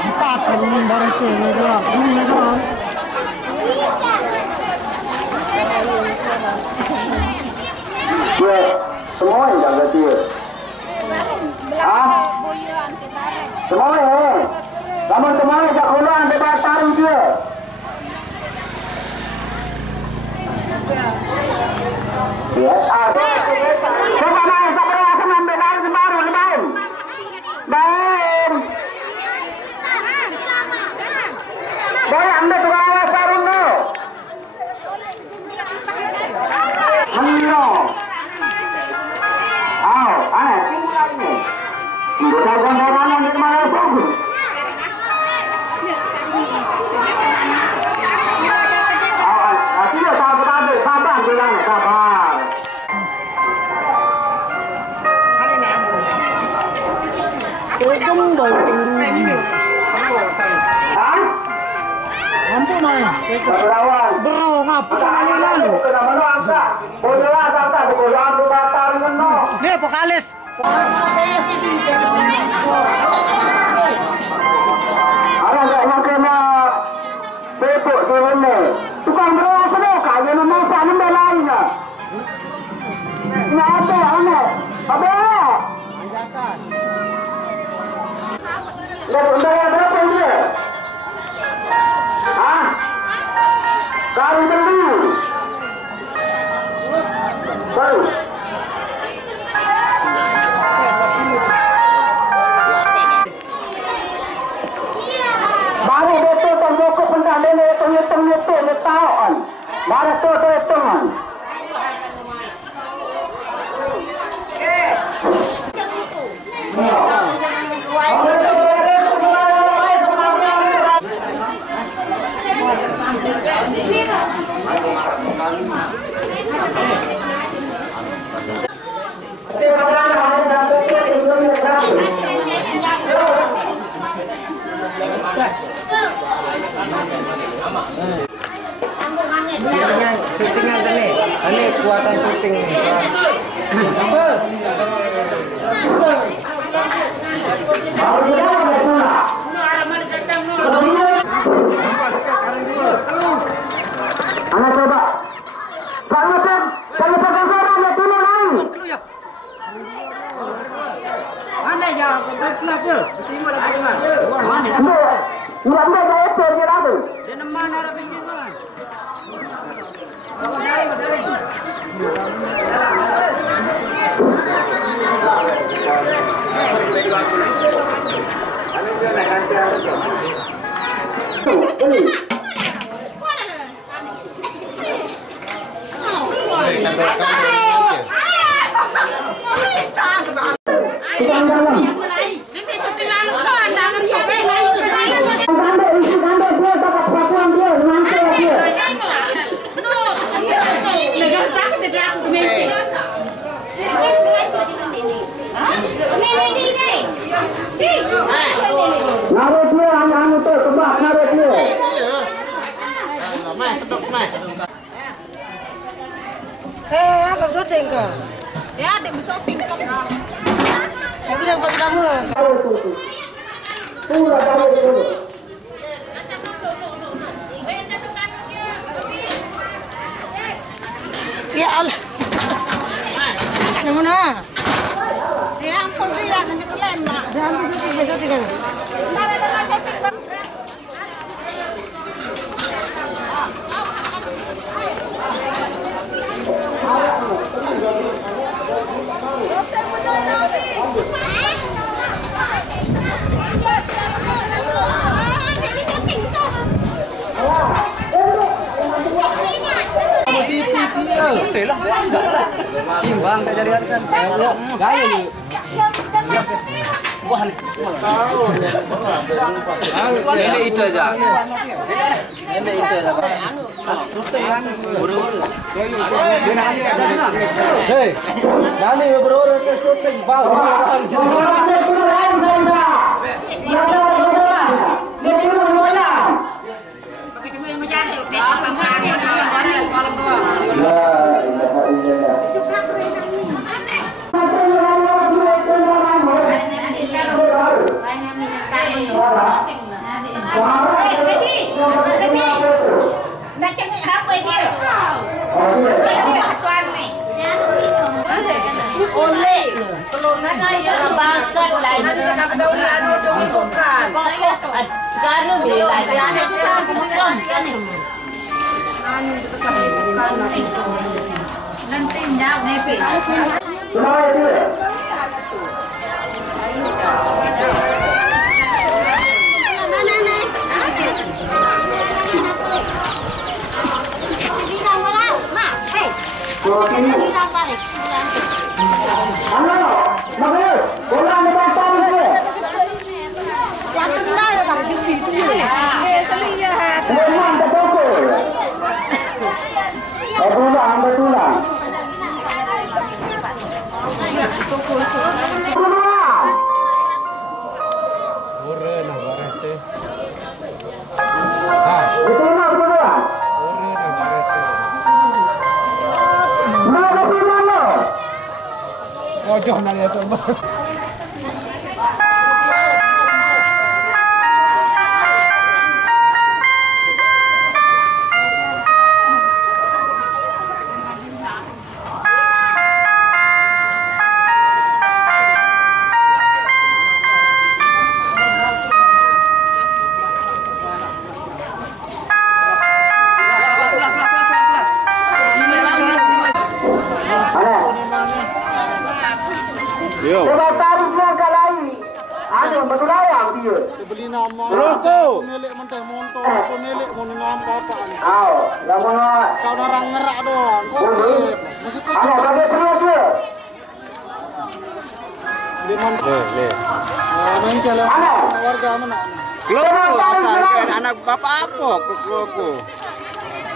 Empat kan barang tu legal. Ini legal. Semua yang jaga dia. Ah? Semua ya. Namun semua yang jaga ulang debatar dia. Ya. Coba naik sampai akan ambil air baru lebaran. Baik. Boleh ambil tukang sarung tu. Halo. Orang-orang di mana bagus. Sudah sabar Girang, sabar. Tolong dong tinggi. Mampu main. Bro, ngapa lalu? Ini vokalis. Alah tak nak kena sepuk tu mana? Tukang beras semua kaya nak masak nombor lain lah. Nak apa mana? Apa? Anjakan. Dah bayar berapa dia? Ah? Kali beli. Baru. Baru betul tak cukup benda ini hitung tahun. Baru tu hitungan. Syutingan tu ni, ini kuatan syuting ni. Anak coba. Saya pegang sarung dia turun lain. Mana ya? Kenapa? Sini mana kena? Mana? Enggak saya pergi langsung. Di mana ada sini? Naruh dia, anu tu sebab naruh dia. Apa syuting ke? Ya, ada syuting kok. Itu yang pertama. Sudah tahu dulu. Ya Allah. Di mana? Ya, ampun dia nanti pelan, Mak. Dah ambil syuting kan? Ntar ada syuting, Bang. Timbang tak jadi arisan. Gaya ni. Wah, Ini itu aja. Ini itu aja. Hei, nanti berurut ke syuting bang. Nak cakap apa dia? Tuan ni. Oleh. Kalau mana ya bakar lain. Nak daulan untuk bukan. Sekarang bila lain. Nanti jauh nepi. Ojo na lihat coba. Sebab tarik agak lain. Ada berlayar dia. Beli nama. Rokok. Pemilik mentah motor, pemilik mau nama apa ni? Lama Kau orang ngerak doang. Kok masih kok. ada pada semua dia. Liman. Le. Menceh lah. Ada. Warga mana? Kelompok asal kan anak bapak apa ke kelompok?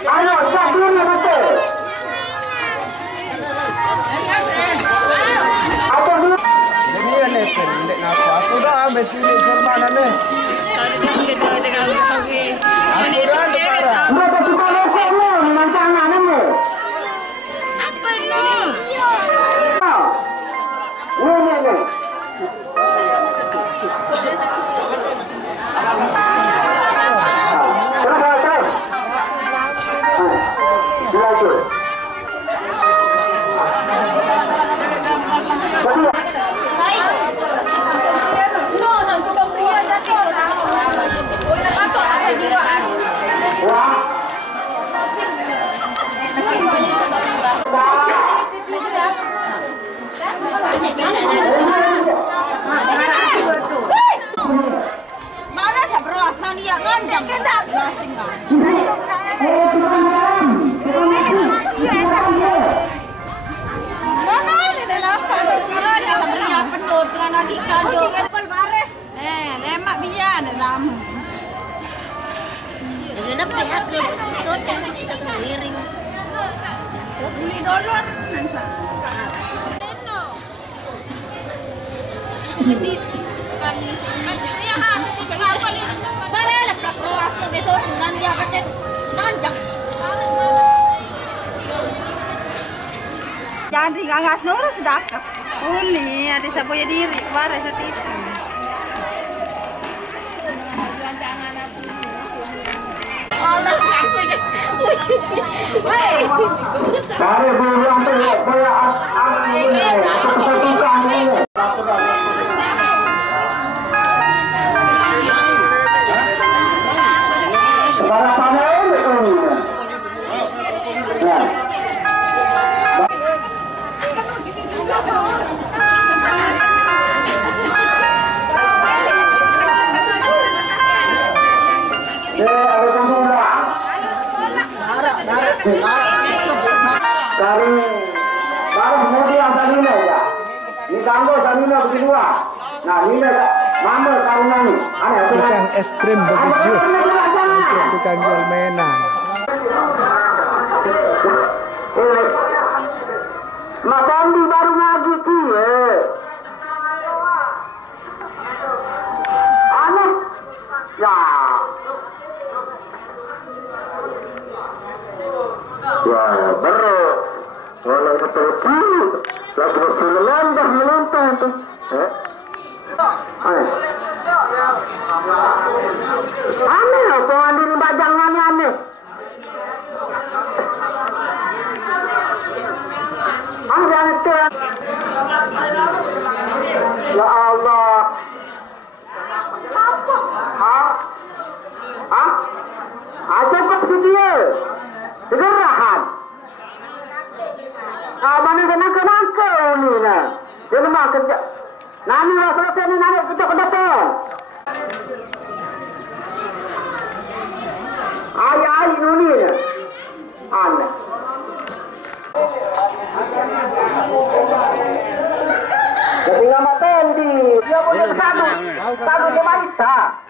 Ada sak dulu betul. Ada dulu. Jadi ya lepen dek apa? Aku dah ambil sini Salman ni. Aku dah ada. Mereka suka lekok ni memang tangan ni. Apa ni? Ni. Terus. Silakan. Mana sabros nang dia ganjang kedak singa. Nantuk nak ada. Mana ni dalam kalau dia sama penuh dengan lagi kado. Apel bare. Lemak biar ni lam. Genap pihak ke sotek kita ke Iring. Beli dolar. Jadi sekali bare lah prakruas tu besok dengan dia pakai ganjang. Jangan ringas nurus sudah. Boleh ada siapa yang diri bare sa TV. Allah kasih. Wei. Dari bulan tu saya tukang ni. Sekarang panen ni. Dari baru kemudian tadi ni ya, ni kampung tadi ni berdua. Nah ni mama tahunan ni, ada apa? Tukang es krim begitu. Tukang jual mainan. Makan di baru ngaji tu ya. Anak, ya. Ya, betul. Kalau betul lagi berselancar dah melontar tu.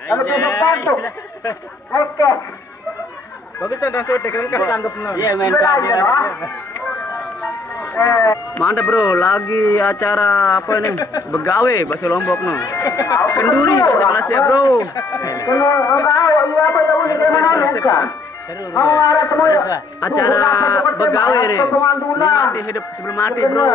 Kalau tutup. Oke. Bagus ada syuting lengkap anggap no. Iya, mantap ya. Mantap bro, lagi acara apa ini? Begawe bahasa Lombok no. Kenduri bahasa Malaysia bro. Acara begawe nih. Nikmati hidup sebelum mati bro.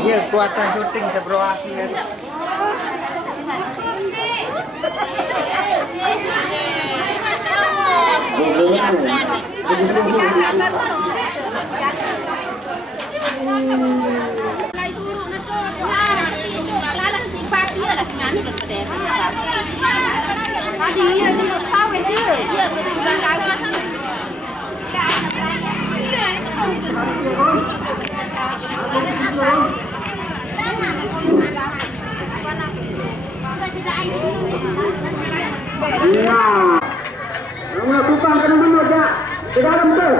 Iya, kuatan syuting bro asli ya. Nah, tukang kena dulu aja di dalam tuh.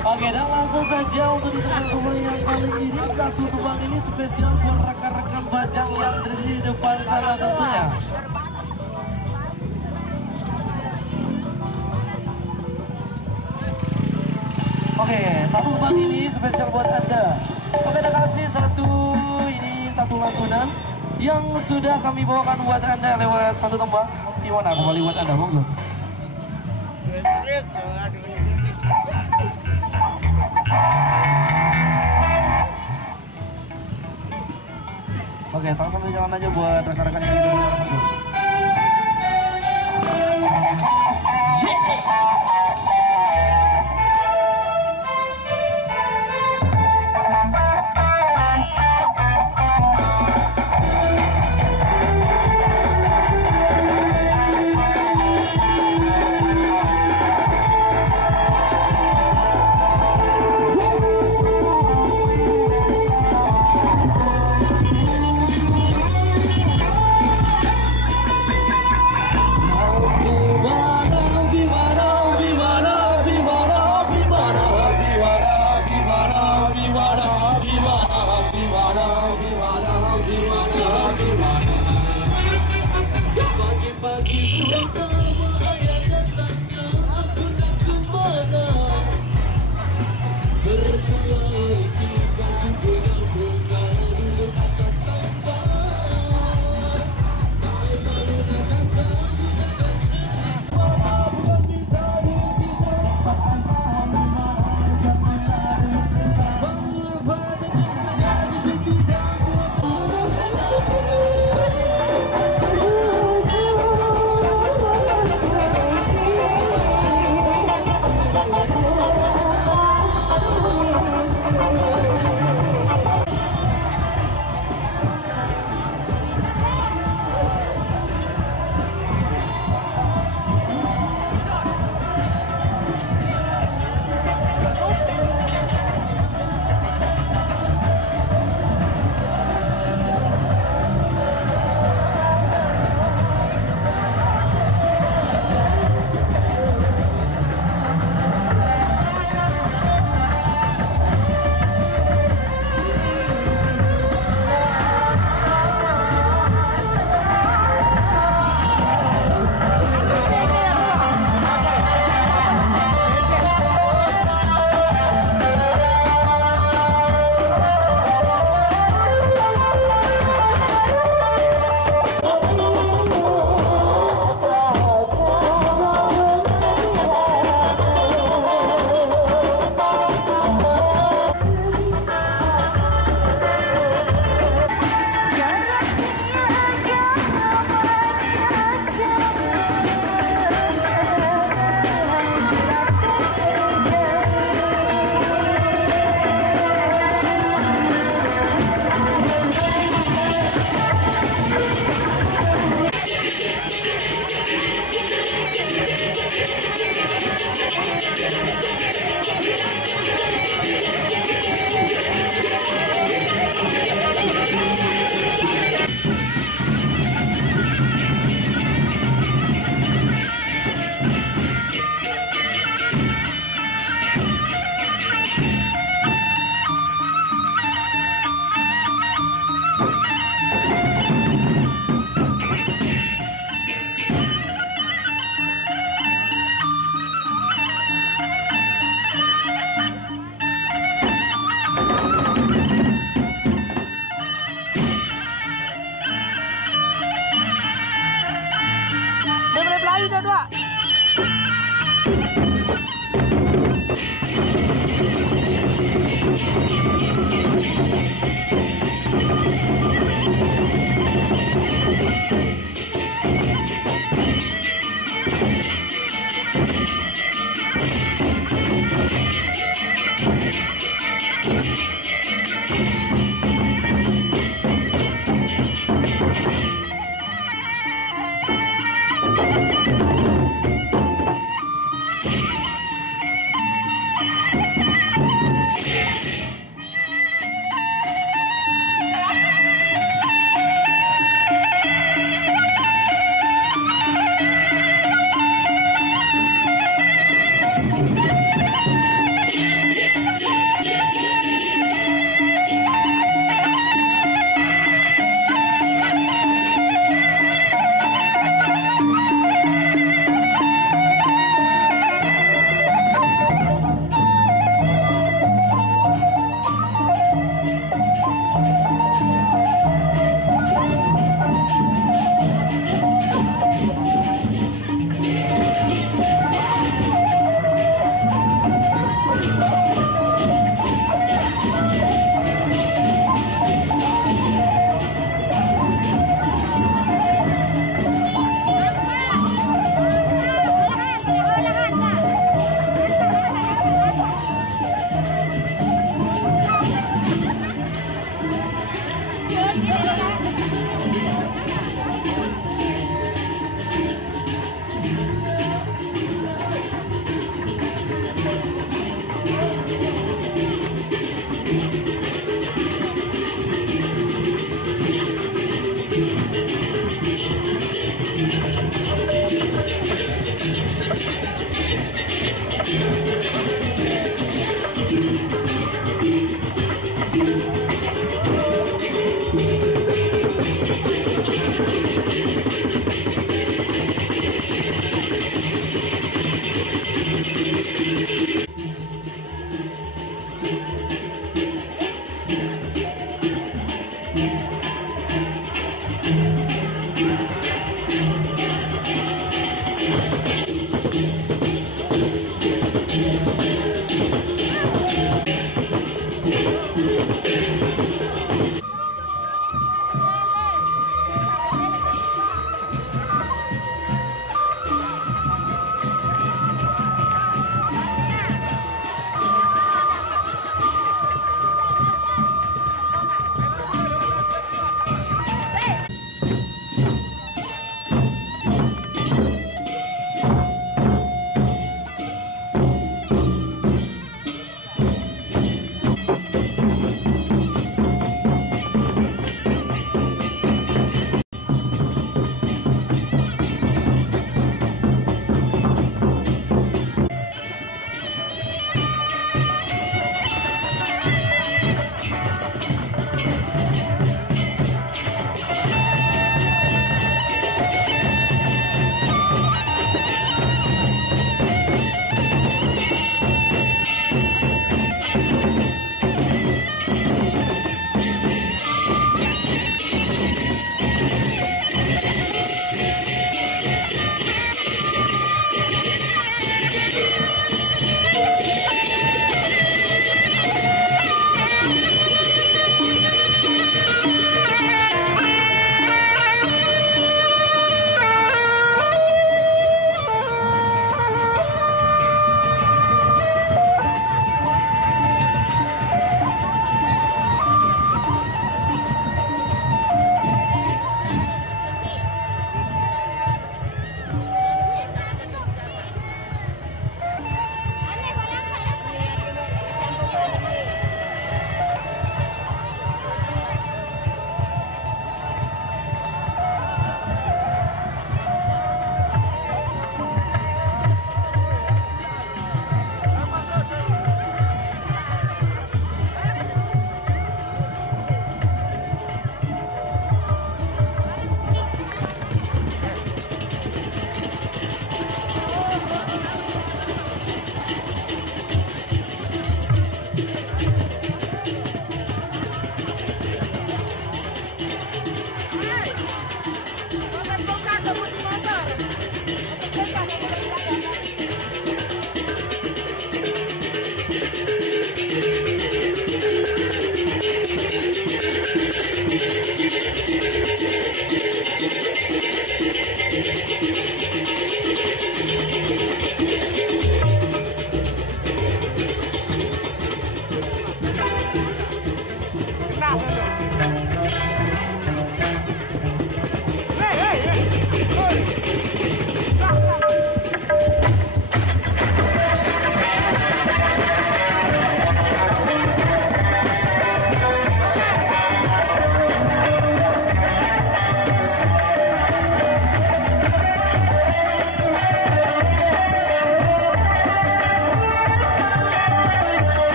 Oke, dan langsung saja untuk di tebang yang kali ini, satu tebang ini spesial buat rekan-rekan bajang yang ada di depan sana tentunya. Oke, satu tebang ini spesial buat Anda. Oke, terima kasih satu lantunan yang sudah kami bawakan buat Anda lewat satu tembang. Gimana kembali buat Anda, monggo. Oke, tak sambil jalan aja buat rekan-rekan yang di luar.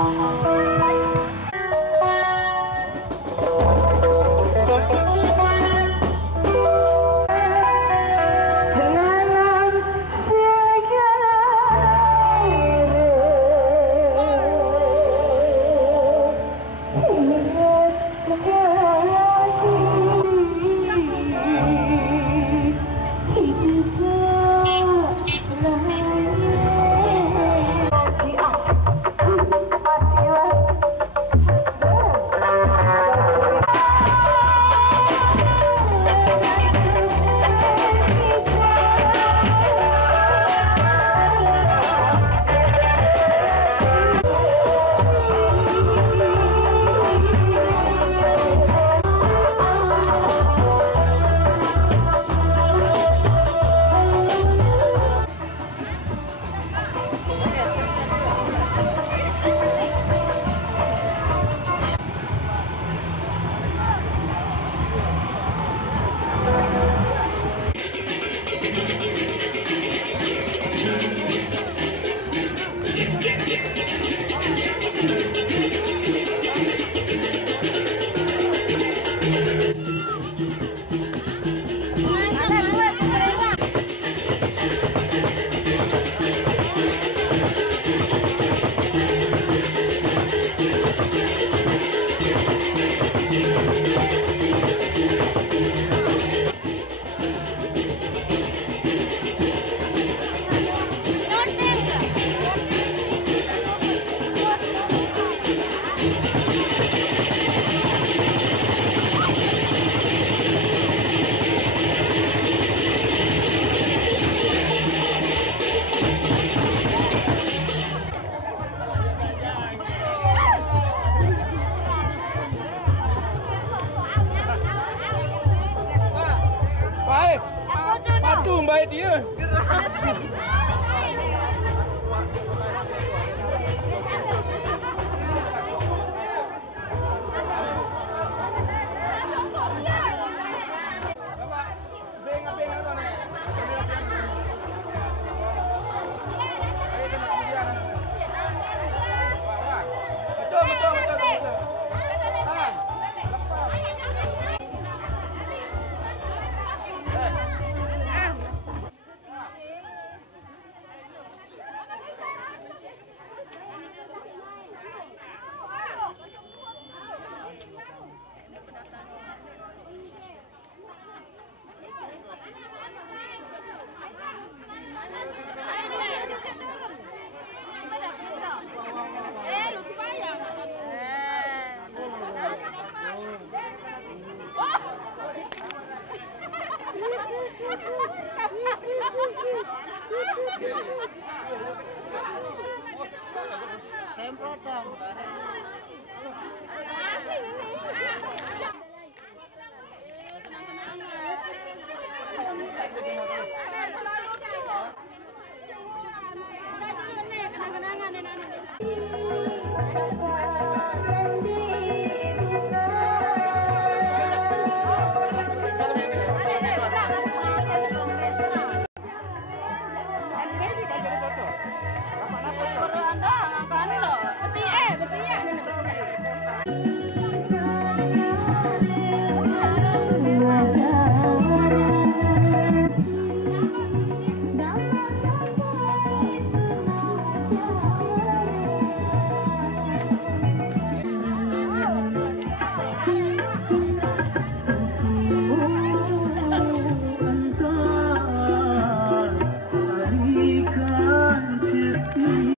Kenang-kenangan